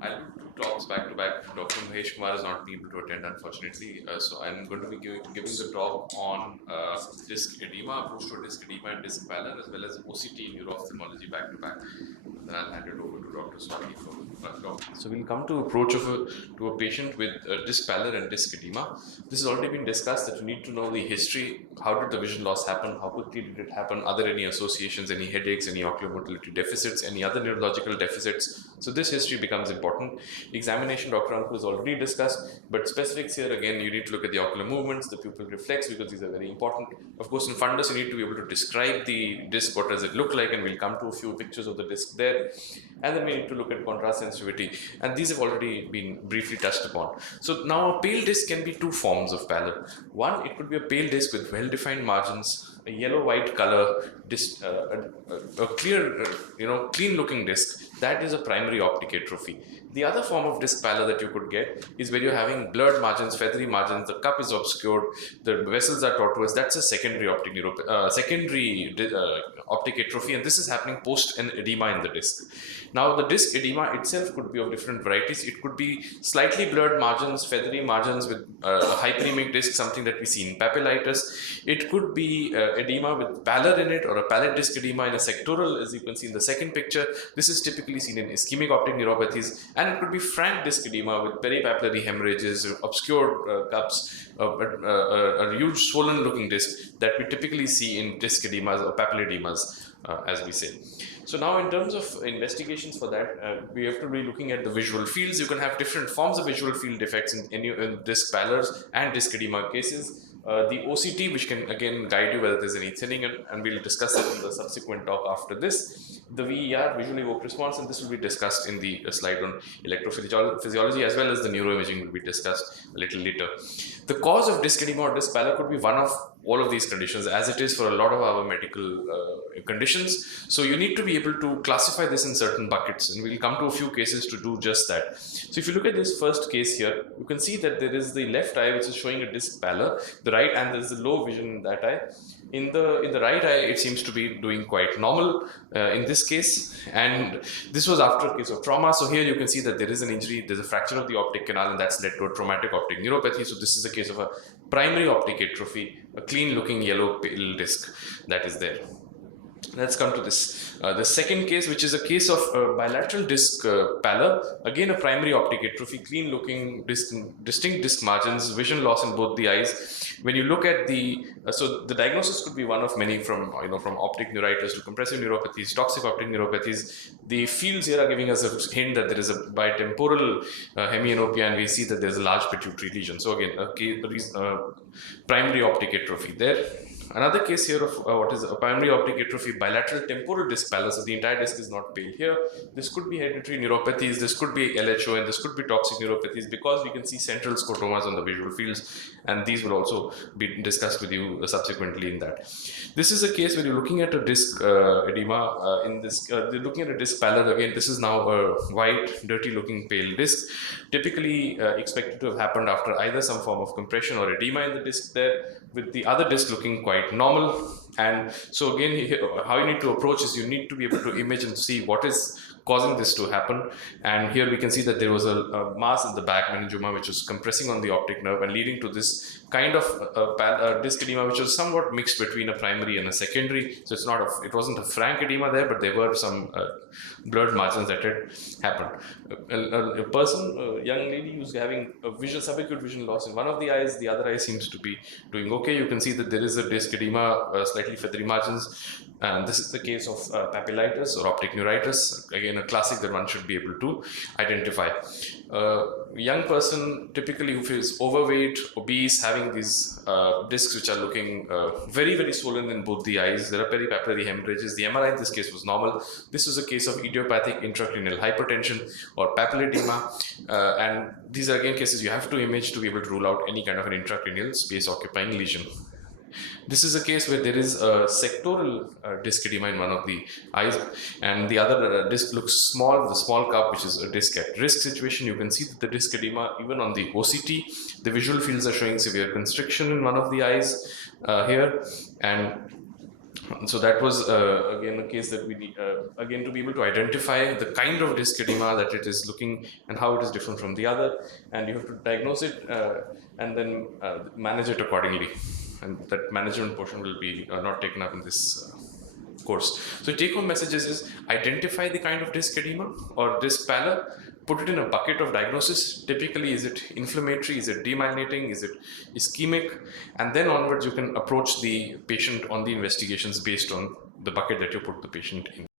I'll do two talks back to back. Dr. Mahesh Kumar is not able to attend, unfortunately. So I'm going to be giving the talk on disc edema, approach to disc edema and disc pallor, as well as OCT neuro-ophthalmology back to back. Then I'll hand it over to Dr. Swati for talk. So we'll come to approach to a patient with disc pallor and disc edema. This has already been discussed that you need to know the history. How did the vision loss happen? How quickly did it happen? Are there any associations, any headaches, any ocular motility deficits, any other neurological deficits? So this history becomes important. Examination, Dr. Ankur has already discussed, but specifics here again, you need to look at the ocular movements, the pupil reflex, because these are very important. Of course, in fundus, you need to be able to describe the disc, what does it look like, and we'll come to a few pictures of the disc there. And then we need to look at contrast sensitivity, and these have already been briefly touched upon. So now a pale disc can be two forms of pallor. One, it could be a pale disc with well-defined margins, a yellow-white color, a clear, clean-looking disc. That is a primary optic atrophy. The other form of disc pallor that you could get is where you're having blurred margins, feathery margins, the cup is obscured, the vessels are tortuous. That's a secondary optic atrophy, and this is happening post an edema in the disc. Now, the disc edema itself could be of different varieties. It could be slightly blurred margins, feathery margins with hyperemic disc, something that we see in papillitis. It could be edema with pallor in it, or a pallid disc edema in a sectoral, as you can see in the second picture. This is typically seen in ischemic optic neuropathies, and it could be frank disc edema with peripapillary hemorrhages, obscured cups, a huge swollen looking disc that we typically see in disc edemas or papillodemas, as we say. So now in terms of investigations for that, we have to be looking at the visual fields. You can have different forms of visual field defects in disc pallors and disc edema cases. The OCT, which can again guide you whether there's any thinning, and we'll discuss that in the subsequent talk after this. The VER, visual evoked response, and this will be discussed in the slide on electrophysiology, as well as the neuroimaging will be discussed a little later. The cause of disc edema or disc pallor could be one of all of these conditions, as it is for a lot of our medical conditions. So you need to be able to classify this in certain buckets, and we'll come to a few cases to do just that. So if you look at this first case here, you can see that there is the left eye which is showing a disc pallor, the right, and there's the low vision in that eye. In the right eye, it seems to be doing quite normal in this case, and this was after a case of trauma. So here you can see that there is an injury, there's a fracture of the optic canal, and that's led to a traumatic optic neuropathy. So this is a case of a primary optic atrophy, a clean looking yellow pale disc that is there. Let's come to this. The second case, which is a case of bilateral disc pallor, again a primary optic atrophy, clean looking distinct disc margins, vision loss in both the eyes. When you look at the, so the diagnosis could be one of many, from optic neuritis to compressive neuropathies, toxic optic neuropathies. The fields here are giving us a hint that there is a bitemporal hemianopia, and we see that there's a large pituitary lesion. So again, a primary optic atrophy there. Another case here of what is a primary optic atrophy, bilateral temporal disc pallor. So the entire disc is not pale here. This could be hereditary neuropathies, this could be LHO, and this could be toxic neuropathies, because we can see central scotomas on the visual fields, and these will also be discussed with you subsequently in that. This is a case where you're looking at a disc edema you're looking at a disc pallor. Again, this is now a white, dirty looking pale disc, typically expected to have happened after either some form of compression or edema in the disc there, with the other disc looking quite normal. And so again, how you need to approach is you need to be able to image and see what is causing this to happen. And here we can see that there was a mass in the back meningioma which was compressing on the optic nerve and leading to this kind of disc edema, which was somewhat mixed between a primary and a secondary. So it wasn't a frank edema there, but there were some blurred margins that had happened. A young lady who's having a subacute vision loss in one of the eyes, the other eye seems to be doing okay. You can see that there is a disc edema, slightly feathery margins, and this is the case of papillitis or optic neuritis, again a classic that one should be able to identify. Young person typically who is overweight, obese, having these discs which are looking very, very swollen in both the eyes. There are peripapillary hemorrhages. The MRI in this case was normal. This was a case of idiopathic intracranial hypertension or papilledema, and these are again cases you have to image to be able to rule out any kind of an intracranial space occupying lesion. This is a case where there is a sectoral disc edema in one of the eyes, and the other disc looks small with a small cup, which is a disc at risk situation. You can see that the disc edema, even on the OCT, the visual fields are showing severe constriction in one of the eyes here, and So that was again a case that we need again to be able to identify the kind of disc edema that it is looking and how it is different from the other, and you have to diagnose it and then manage it accordingly. And that management portion will be not taken up in this course. So take home messages is identify the kind of disc edema or disc pallor, put it in a bucket of diagnosis. Typically, is it inflammatory, is it demyelinating, is it ischemic, and then onwards you can approach the patient on the investigations based on the bucket that you put the patient in.